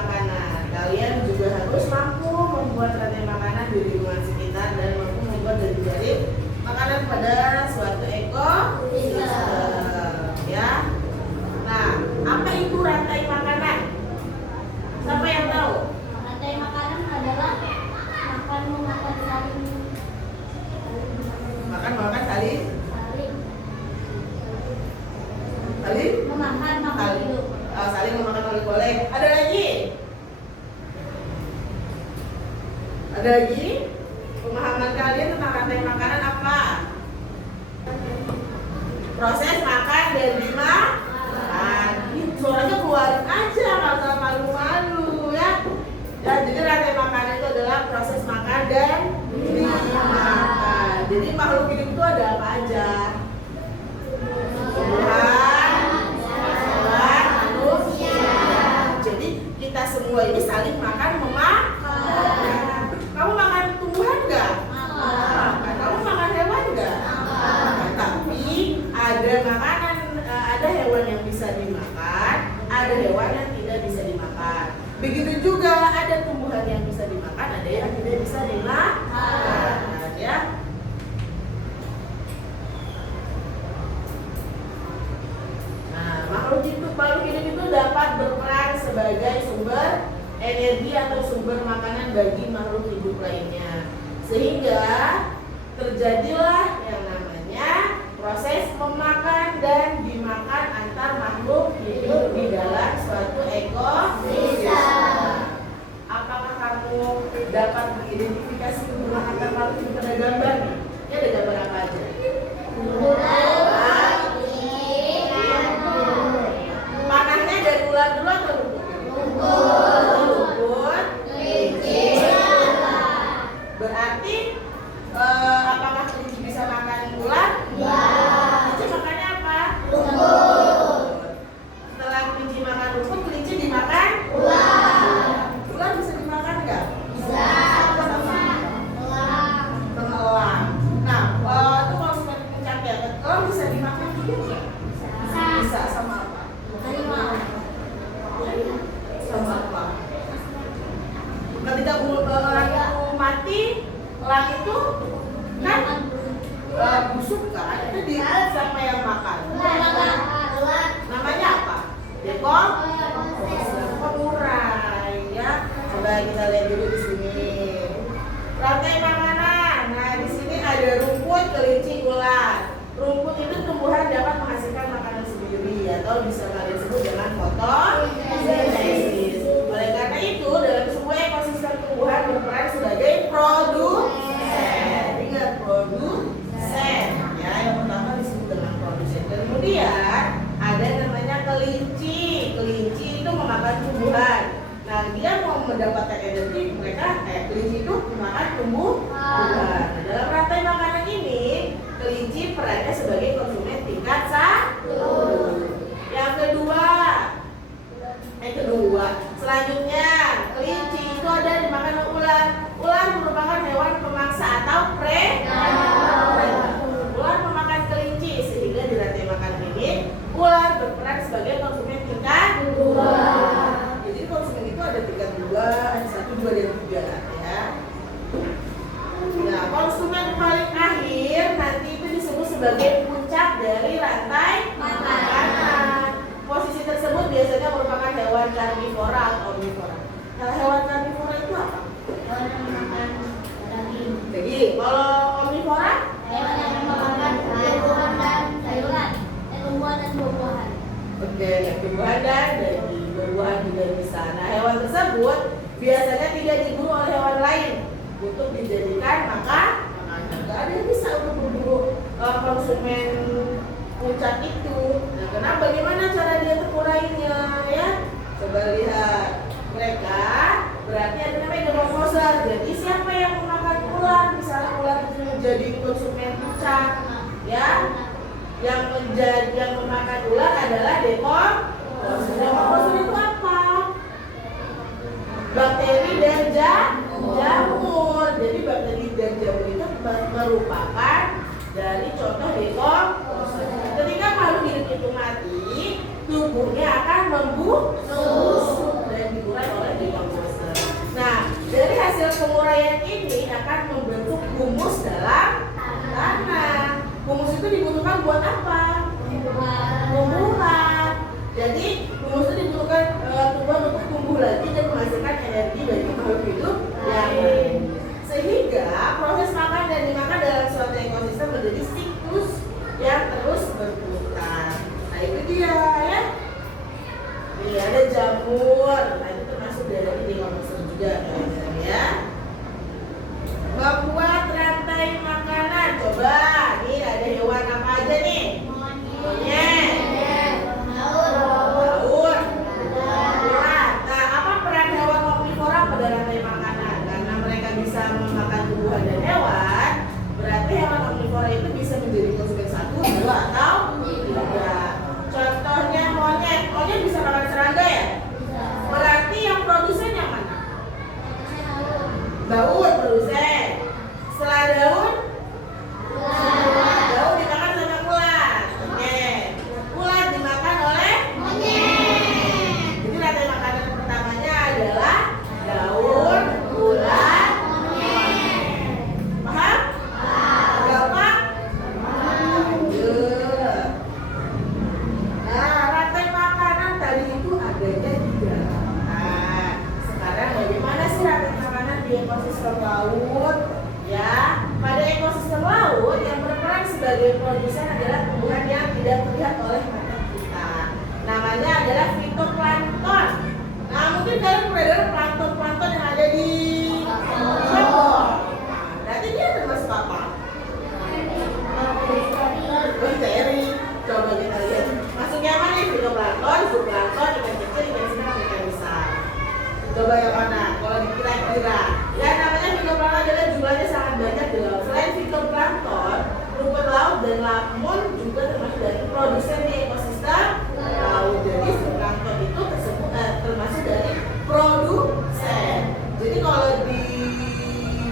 makanan. Kalian juga harus mampu membuat rantai makanan di lingkungan sekitar dan mampu membuat dan menjadi makanan pada suatu ekosistem. Ya. Nah, apa itu rantai makanan? Siapa yang tahu? Rantai makanan adalah memakan saling Makan saling memakan hidup. Saling memakan oleh-oleh. Ada lagi? Pemahaman kalian tentang rantai makanan apa? Proses makan dan dimakan. Suaranya keluarin aja, nggak usah malu-malu ya. Ya, jadi rantai makanan itu adalah proses makan dan dimakan. Jadi makhluk hidup itu ada apa aja? Jadi kita semua ini saling makan memakan. Kamu makan tumbuhan nggak? Makan. Kamu makan hewan nggak? Tapi ada hewan yang bisa dimakan, ada hewan yang tidak bisa dimakan. Begitu juga ada tumbuhan yang bisa dimakan, ada yang tidak bisa dimakan. Ya. Makhluk hidup itu dapat berperan sebagai sumber energi atau sumber makanan bagi makhluk hidup lainnya, sehingga terjadilah yang namanya proses memakan dan dimakan antar makhluk hidup di dalam suatu ekosistem. Apakah kamu dapat mengidentifikasi hubungan antar makhluk hidup pada gambar? Ini ada gambar apa aja? Makannya dari ular dulu atau rumput? Kelinci. Berarti apakah kelinci bisa makan ular? Ya. Kelinci makannya apa? Rumput. Setelah kelinci makan rumput, kelinci dimakan ular. Ular bisa dimakan nggak? Bisa. Elang. Nah, itu kalau seperti puncak ya, elang bisa dimakan juga nggak? Bisa. Sama apa? Sama apa? Ketika elang itu mati, elang itu kan busuk kan? Itu siapa yang makan? Namanya apa? Dekor? Pengurai ya. Coba kita lihat dulu di sini. Rantai makanan. Nah, di sini ada rumput, kelinci, ular. Rumput itu tumbuhan dapat menghasilkan makanan sendiri atau bisa kalian sebut dengan fotosintesis. Oleh karena itu, dalam sebuah ekosistem tumbuhan berperan sebagai produsen. Ingat, produsen. Ya, yang pertama disebut dengan produsen. Kemudian ada namanya kelinci. Kelinci itu memakan tumbuhan. Nah, dia mau mendapatkan energi, kelinci itu memakan tumbuhan. Nah, dalam rantai makanan ini, kelinci perannya sebagai konsumen tingkat 1. Yang kedua, selanjutnya kelinci itu ada dimakan oleh ular. Ular merupakan hewan pemangsa atau predator. Ular memakan kelinci, sehingga di rantai makanan ini ular berperan sebagai konsumen tingkat 2. Jadi konsumen itu ada tingkat 2, ada 1, 2, dan 3 ya. Nah, konsumen paling akhir nanti itu disebut sebagai puncak dari rantai makanan. Posisi tersebut biasanya merupakan hewan karnivora atau omnivora. Nah, hewan karnivora itu apa? Hewan yang makan daging. Kalau omnivora? Hewan yang makan tumbuhan dan sayuran, tumbuhan dan buah-buahan. Oke, tumbuhan dan daging, buah-buahan juga bisa. Nah, hewan tersebut biasanya tidak diburu oleh hewan lain untuk dijadikan makanan. Gak ada yang bisa untuk berburu konsumen puncak itu. Nah, bagaimana cara dia terurainya ya? Coba lihat, mereka berarti ada namanya demofoser. Jadi siapa yang memakan ular? Misalnya ular itu menjadi konsumen puncak, ya? Yang memakan ular adalah demofoser. Demofoser itu apa? Bakteri dan jamur. Jadi bakteri dan jamur itu merupakan dari contoh dekomposisi. Ketika makhluk hidup itu mati, tubuhnya akan membusuk dan dikurai oleh akan membentuk humus dalam tanah. Humus itu dibutuhkan buat apa? Tumbuhan. Jadi humus itu dibutuhkan tumbuhan untuk tumbuh lagi dan menghasilkan energi bagi makhluk hidup yang lain. Sehingga proses makan dan dimakan dalam suatu ekosistem menjadi siklus yang terus berputar. Nah itu dia ya. Ini ada jamur. Nah itu termasuk dari ini maksud juga ya. Membuat rantai makanan. Coba, nih ada hewan apa aja nih? Monyet, laut, ulat. Nah, apa peran hewan omnivora pada rantai makanan? Karena mereka bisa memakan tumbuhan dan hewan, berarti hewan omnivora itu bisa menjadi konsumen satu, dua, atau tiga. Contohnya monyet. Monyet bisa makan serangga ya? Berarti yang produsen yang mana? Daun produsen. Setelah daun dimakan sama ulat. Oke. Ulat dimakan oleh monyet. Jadi rantai makanan pertamanya adalah daun, ulat, monyet. Paham? Gampang? Lanjut. Nah, rantai makanan tadi itu adanya di daratan. Sekarang bagaimana sih rantai makanan di ekosistem laut? Ya, pada ekosistem laut yang berperan sebagai produsen adalah tumbuhan yang tidak terlihat oleh mata kita. Namanya adalah fitoplankton. Nah, mungkin kalian pernah dengar plankton-plankton yang ada di Jepang. Berarti dia termasuk apa? Bakteri. Coba kita lihat. Masuknya mana nih? Fitoplankton, zooplankton, ikan kecil, ikan sedang, ikan besar. Coba yang mana? Kalau dikira-kira. Ya namanya fitoplankton adalah jumlahnya sangat banyak di laut. Selain fitoplankton, rumput laut dan lamun juga termasuk dari produsen di ekosistem laut. Jadi zooplankton itu termasuk dari produsen. Jadi kalau di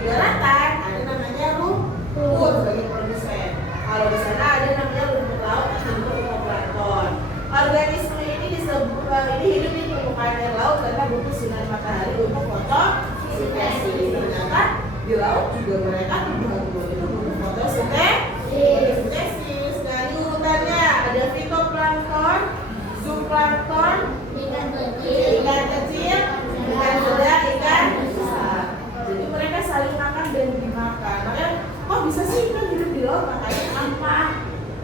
daratan ada namanya rumput sebagai produsen. Kalau di sana ada namanya rumput laut atau fitoplankton. Organisme ini hidup di permukaan air laut karena butuh sinar matahari untuk fotosintesis. Ternyata di laut juga mereka tumbuhan-tumbuhan itu butuh fotosintesis. Nah ini urutannya ada fitoplankton, zooplankton, ikan kecil, ikan sedang, ikan besar. Jadi mereka saling makan dan dimakan. Makanya kok bisa sih ikan hidup di laut makannya apa?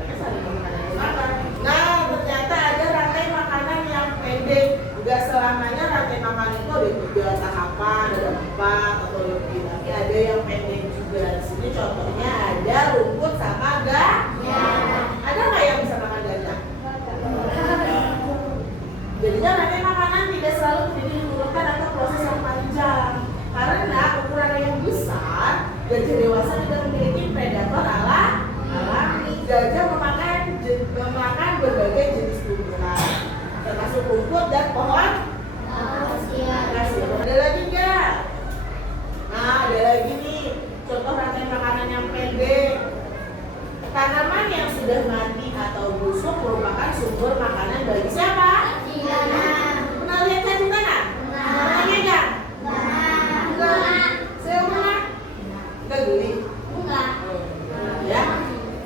Mereka saling makan dan dimakan. Nah ternyata ada rantai makanan yang pendek. Gak selamanya rantai makanan itu ada 3 tahapan, ada 4 atau lebih. Tapi ada yang pendek juga. Di sini contohnya ada rumput sama gajah. Ada nggak yang bisa makan gajah? Jadinya rantai makanan tidak selalu terjadi di urutan atau proses yang panjang. Karena ukurannya yang besar, gajah dewasa juga memiliki predator alami. Gajah memakan berbagai jenis tumbuhan, termasuk rumput dan pohon. Ada lagi nggak? Nah, ada lagi nih contoh rantai makanan yang pendek. Tanaman yang sudah mati atau busuk merupakan sumber makanan bagi siapa? Pernah lihat cacing tanah? Pernah nggak? Enggak. Saya pernah. Enggak geli? Enggak. Ya.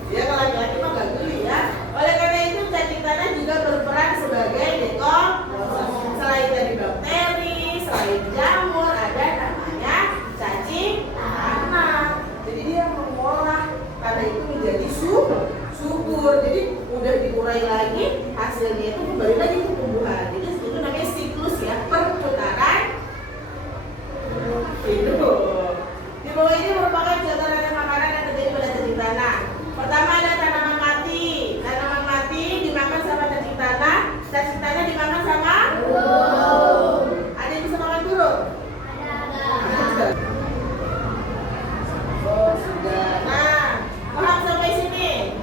Dia kalau laki-laki mah enggak geli ya. Oleh karena itu cacing tanah juga berperan sebagai dekomposer. Selain dari bakteri, selain jamur, ada namanya cacing tanah. Jadi dia mengolah tanah itu menjadi subur. Jadi udah diurai lagi, hasilnya itu kembali lagi ke tumbuhan. Jadi itu namanya siklus ya, perputaran hidup. Di bawah ini merupakan contoh rantai makanan yang terjadi pada cacing tanah. Pertama ada tanaman mati. Tanaman mati dimakan sama cacing tanah. Cacing tanah dimakan sama burung. Ada yang bisa makan burung? Ada. Oh, sudah. Nah, paham sampai sini?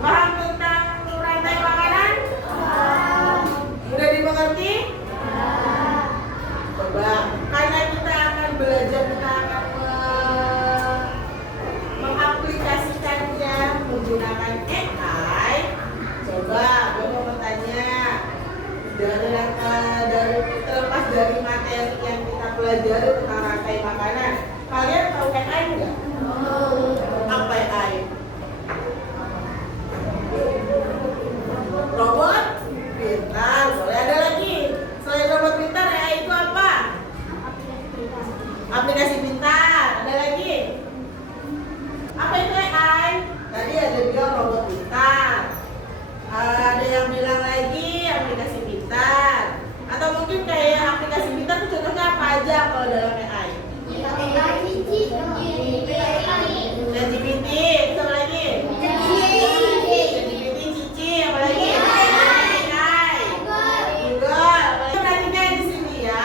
Paham tentang rantai makanan? Mudah dimengerti? Coba, karena kita akan belajar, kita akan mengaplikasikannya menggunakan AI. Coba, gue mau bertanya, terlepas dari materi yang kita pelajari tentang rantai makanan, Kalian tahu AI nggak? Apa AI? Robot pintar. Boleh ada lagi. Selain robot pintar, AI itu apa? Aplikasi pintar. Ada lagi? Apa itu AI? Tadi ada bilang robot pintar. Ada yang bilang lagi aplikasi pintar. Atau mungkin kayak aplikasi pintar itu contohnya apa aja kalau dalam AI? ChatGPT, itu apa lagi? ChatGPT, Cici, apa lagi? AI, Google. Perhatikan di sini ya,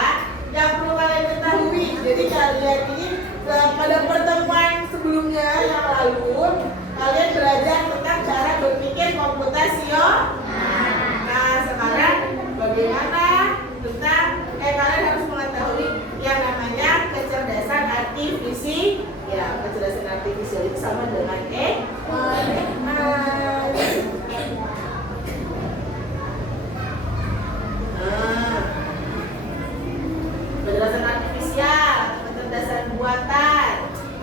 yang perlu kalian ketahui. Jadi kalian ini pada pertemuan sebelumnya yang lalu, kalian belajar tentang cara berpikir komputasional. Nah, sekarang bagaimana tentang kalian harus mengetahui yang namanya kecerdasan artifisial. Ya, kecerdasan artifisial itu sama dengan AI. Nah, kecerdasan artifisial, kecerdasan buatan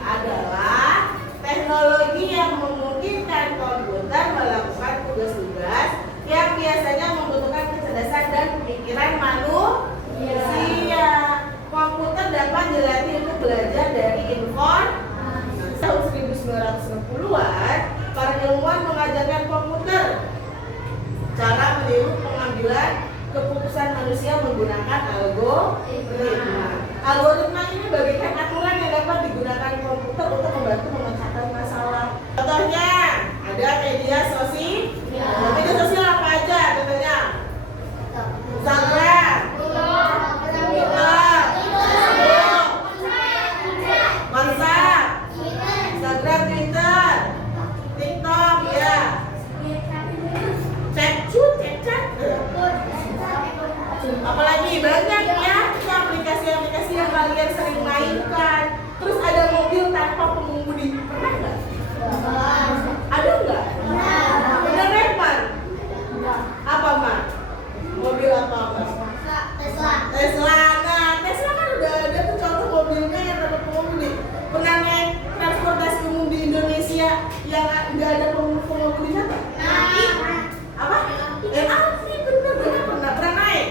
adalah teknologi yang memungkinkan komputer melakukan tugas-tugas yang biasanya membutuhkan kecerdasan dan pemikiran manusia. Komputer dapat dilatih untuk belajar dari informasi. Tahun 1960-an, para ilmuwan mengajarkan komputer cara meniru pengambilan keputusan manusia menggunakan algoritma. Algoritma ini bagaikan aturan yang dapat digunakan komputer untuk membantu memecahkan masalah. Contohnya, ada media sosial. Media sosial apa aja contohnya? Instagram, WhatsApp, Instagram, Twitter, TikTok, ya. Chat. Apalagi banyak ya, itu aplikasi-aplikasi yang kalian sering mainkan. Terus ada mobil tanpa pengemudi, pernah nggak? Ada nggak? Bener Repan? Apa Mak? Mobil apa? Tesla. Nah, Tesla kan udah ada tuh contoh mobilnya yang tanpa pengemudi. Pernah naik transportasi umum di Indonesia yang nggak ada pengemudinya nggak? Apa? LRT, bener pernah naik.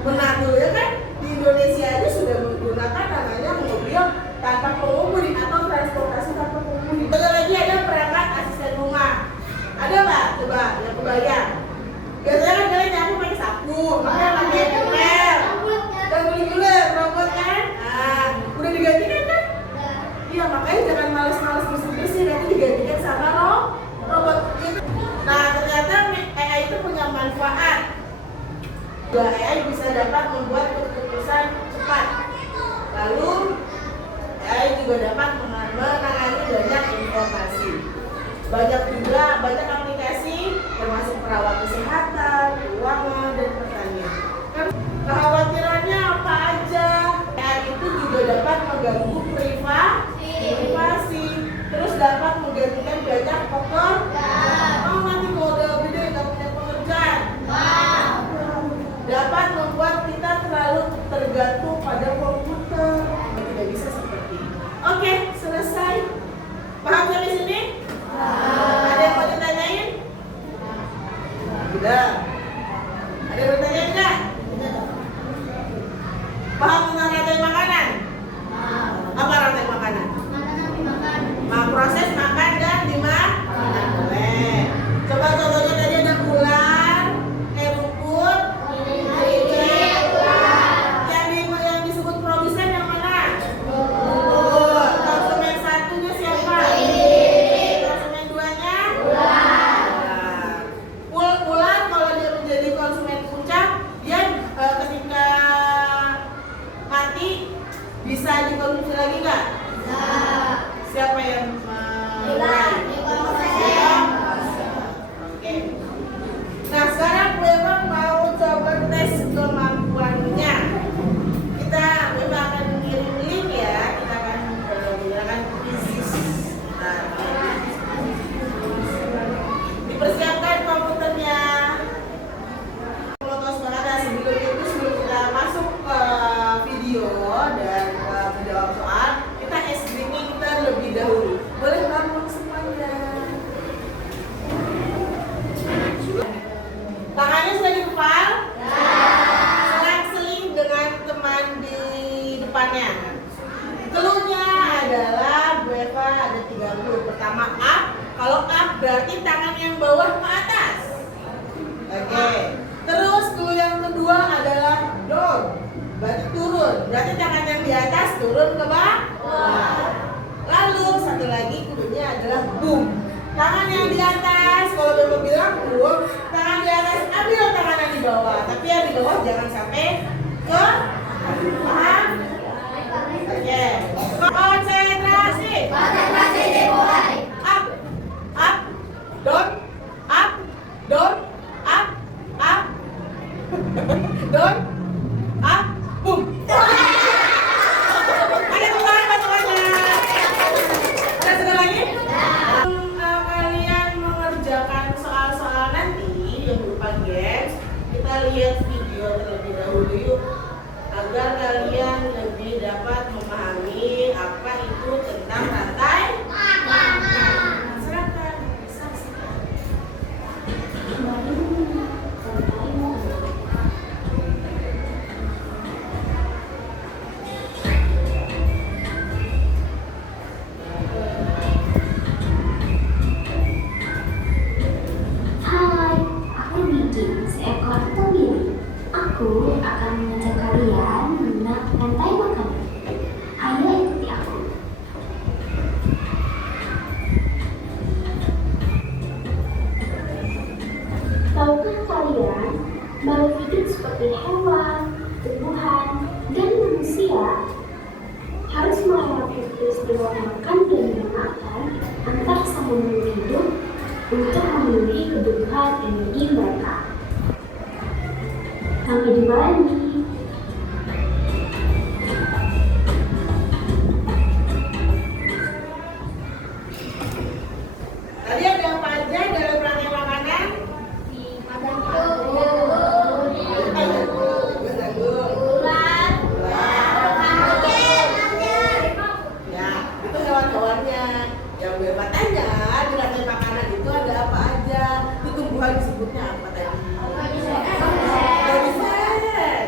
Pernah dulu ya kan? Di Indonesia aja sudah menggunakan namanya mobil tanpa pengemudi atau transportasi tanpa pengemudi. Betul lagi ada perangkat asisten rumah. Ada nggak? Coba yang kebayang. Biasanya kan kalian nyapu pakai sapu, makanya pakai ngepel, dan guling-guling, robot kan? Nah, udah digantikan kan? Iya, makanya jangan males-males bersih-bersih, nanti digantikan sama robot. Nah, ternyata AI itu punya manfaat. AI bisa dapat membuat keputusan cepat. Lalu AI juga dapat menangani banyak informasi. Banyak aplikasi termasuk perawat kesehatan, keuangan, dan pertanian. Kekhawatirannya apa aja? AI itu juga dapat mengganggu privasi, terus dapat menggantikan banyak pekerjaan. Nanti kalau udah gede nggak punya pekerjaan. Dapat membuat kita terlalu tergantung pada komputer. Tidak bisa seperti itu. Oke, selesai. Paham sampai sini? Ada yang mau ditanyain? Sudah. Ada yang bertanya enggak? Paham tentang rantai makanan? Apa rantai makanan? Proses makan dan dimakan. Boleh. Coba contohnya tadi ada ular, rumput, yang disebut produsen yang mana? Konsumen satunya siapa? Konsumen duanya? Ular kalau depannya. Cluenya adalah Bu Eva ada 3 clue. Pertama up, kalau up berarti tangan yang bawah ke atas. Oke. Terus clue yang kedua adalah down, berarti turun. Berarti tangan yang di atas turun ke bawah. Lalu satu lagi cluenya adalah boom. Tangan yang di atas, kalau Bebo bilang boom, tangan di atas ambil tangan yang di bawah. Tapi yang di bawah jangan sampai ke paham? Oke. Konsentrasi. Konsentrasi dimulai. Up, up, down, up, down, up, up, down, up, boom. Ada kembali pasukannya. Ada satu lagi? Kalian mengerjakan soal-soal nanti yang berupa games, kita lihat video terlebih dahulu yuk, agar kalian lebih dapat memahami apa itu tentang rantai makanan. Silakan. Saksikan. Hai, aku Niki, seekor kemiri. Aku akan mengajak kalian mengenal rantai makanan. Ayo ikuti aku. Tahukah kalian bahwa hidup seperti hewan, tumbuhan, dan manusia harus melewati peristiwa makan dan memakan antar sama makhluk hidup untuk memenuhi kebutuhan energi mereka. Sampai jumpa lagi. Tadi ada apa aja dalam rantai makanan? Ya, itu hewan-hewannya. Yang Beba tanya di rantai makanan itu ada apa aja? Itu tumbuhan disebutnya apa tadi? Konsumen.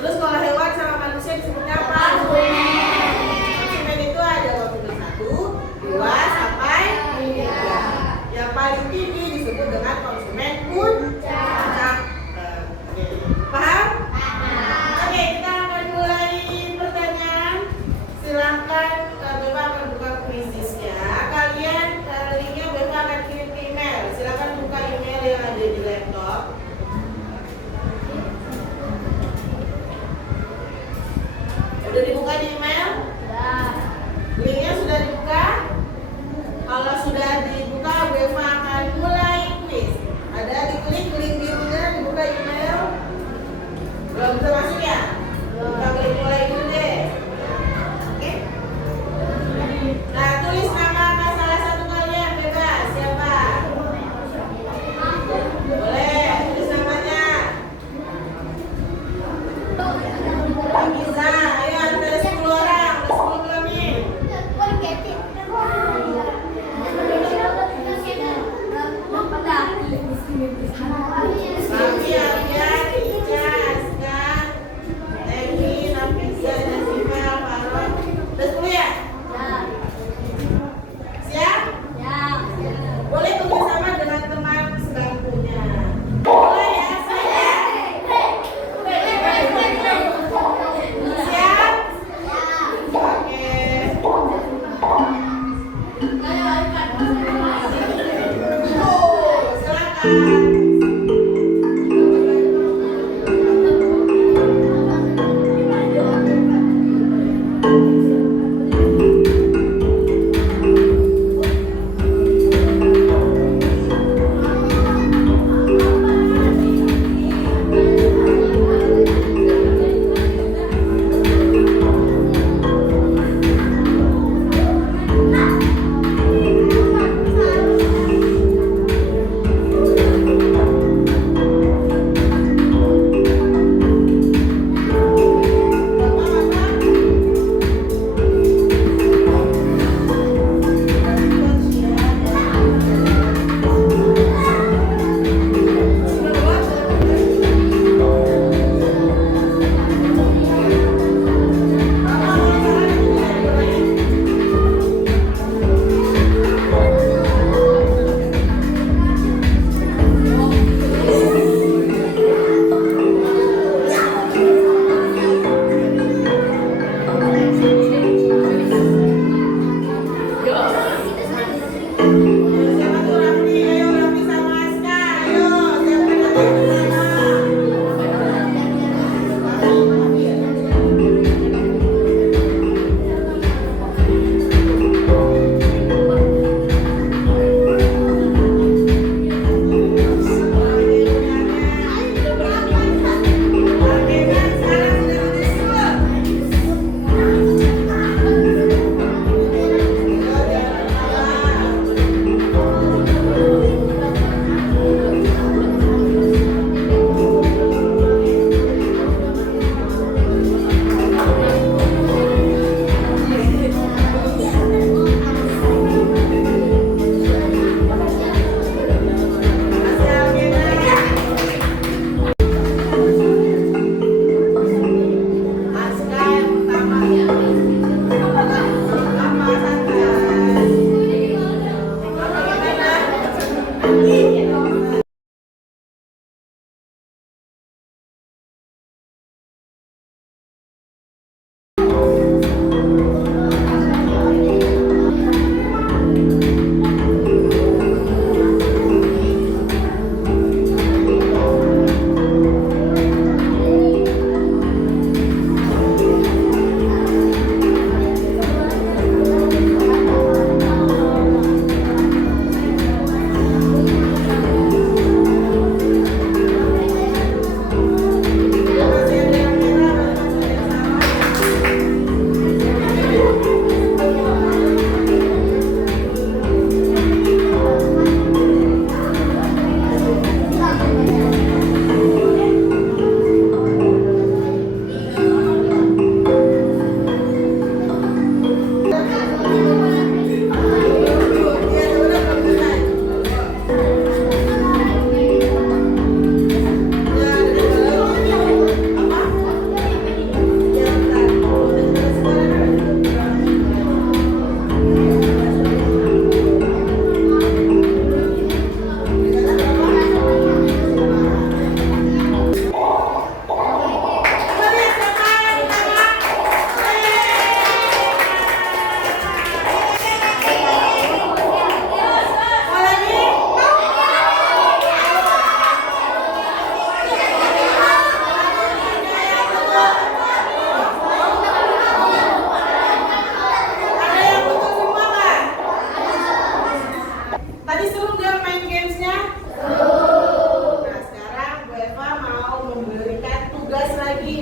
Terus kalau hewan sama manusia disebutnya apa? Konsumen itu ada konsumen 1, 2, sampai 3. Yang paling tinggi disebut dengan konsumen puncak. Oke. Paham? Oke, kita akan mulai pertanyaan. Silahkan Beba akan buka kuisisnya. Kalian linknya Beba akan kirim ke email. Silahkan buka email yang ada di laptop. Udah dibuka di email? Linknya sudah dibuka? Kalau sudah dibuka, Beva akan mulai kuis. Ada diklik link birunya, dibuka email. Belum bisa masuk ya? Kita klik mulai dulu deh. Oke? Nah, tulis nama salah satu kalian, bebas. Siapa? Boleh, tulis namanya. Bisa, ayo ada 10 orang, ada 10 belum nih?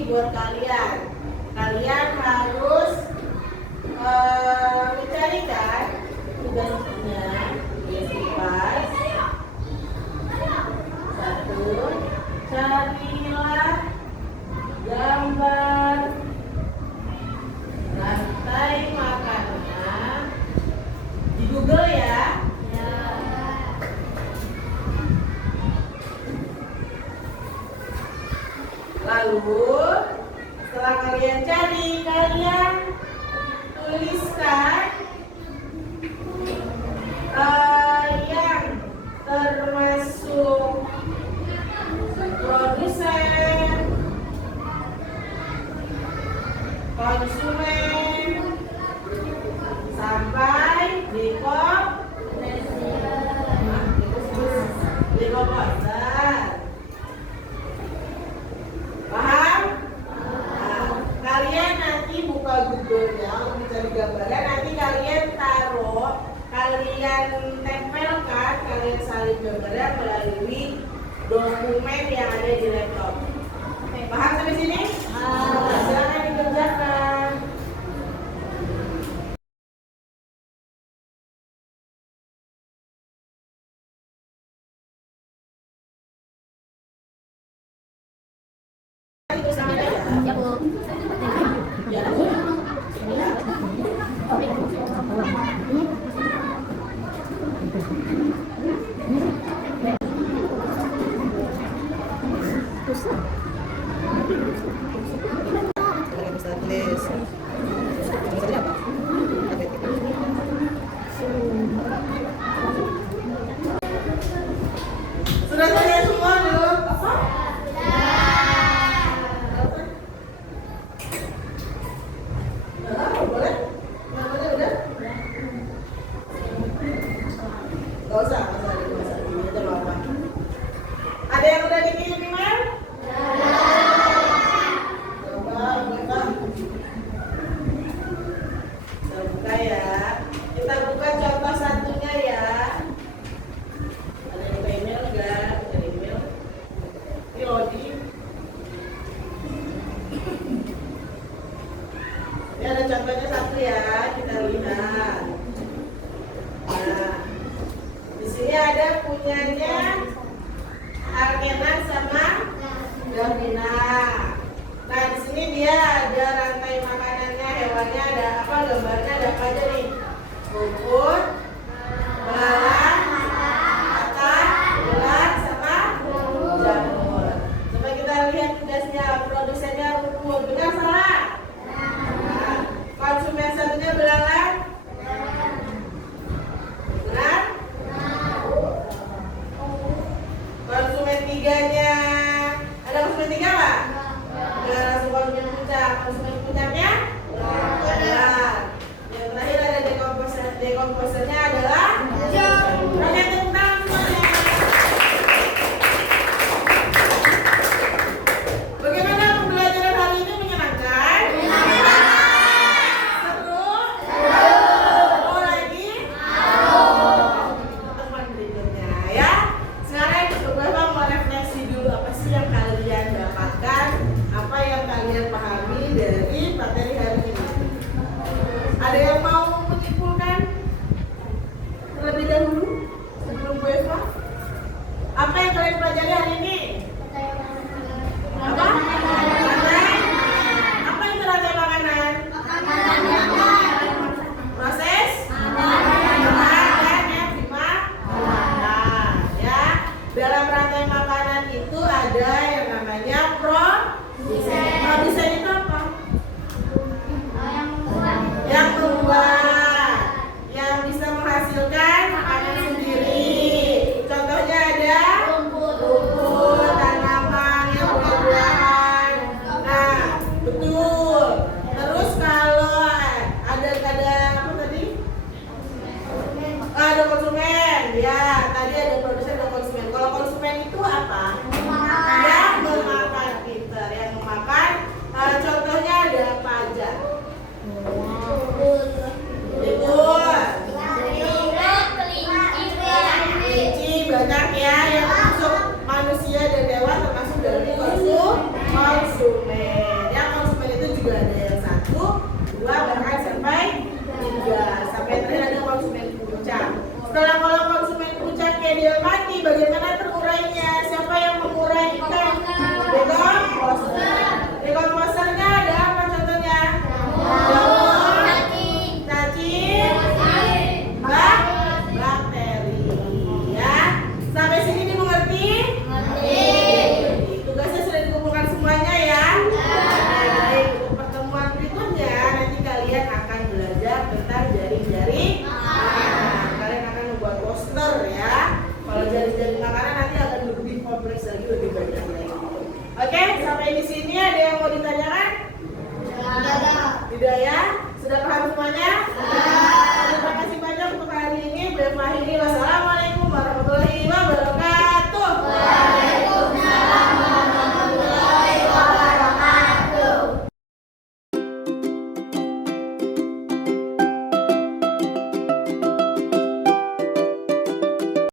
buat kalian. Kalian harus mencarikan tugasnya kipas. Satu, carilah gambar rantai makanan di Google ya. Lalu setelah kalian cari, kalian tuliskan yang termasuk produsen, konsumen, sampai di komposer. Paham? Nah, kalian nanti buka Google-nya untuk mencari gambarnya. Nanti kalian taruh, kalian tempelkan, kalian salin gambarnya melalui dokumen yang ada di laptop. Paham sampai sini? Nah, silakan dikerjakan. Ya, Bu. Ya, sudah selesai semua belum? Apa? Boleh? Namanya udah? Gak usah, ini aja apa? Ada yang udah dikirim email? Coba buka. Kita buka ya. Kita buka contoh satunya ya. Ada yang buka email enggak? Buka email. Ini loading. Ini ada contohnya satu ya, kita lihat. Nah, di sini ada punyanya Alkena sama Davina. Nah, di sini dia ada rantai makanannya, hewannya ada apa, gambarnya ada apa aja nih? Rumput, belalang, katak, ulat, sama jamur. Coba kita lihat tugasnya, produsennya rumput, benar salah? Nah, konsumen satunya belalang, benar? Konsumen tiganya, ada konsumen tiga Pak? Nggak, langsung konsumen puncak. Konsumen puncaknya? Benar. Yang terakhir ada dekomposer. Dekomposernya adalah jamur. Oke, tepuk tangan semuanya. Bagaimana pembelajaran hari ini, menyenangkan? Seru? Mau lagi? Teman berikutnya ya. Sekarang coba Bang mau refleksi dulu, apa sih yang kalian dapatkan, apa yang kalian pahami dari materi hari